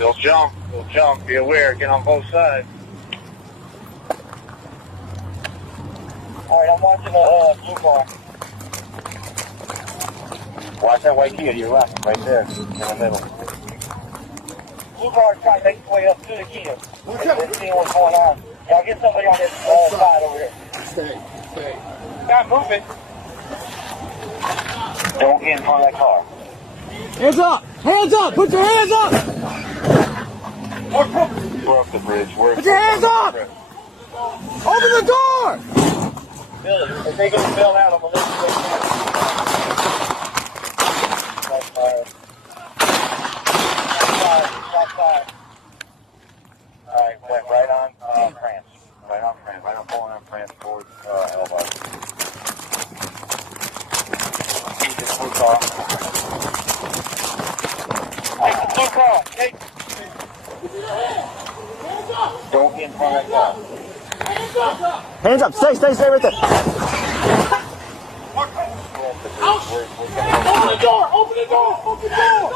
They'll jump. Be aware. Get on both sides. All right, I'm watching the blue car. Watch that white Kia to your left, right there, in the middle. Blue car is trying to make its way up to the Kia. Let's see what's going on. Y'all get somebody on this side over here. Stay. Stop moving. Don't get in front of that car. Hands up! Hands up! Put your hands up! We're up the bridge. Put your hands up! Open the door! Billy, if they get bail out, I'm going to let you go down. Outside. Alright, went right on France. Right on France. Right on pulling on France towards Elbow. Keep this blue car. Take the blue car. Take. Don't get in front of that car. Hands up! Stay right there! Open the door! Open the door! Open the door!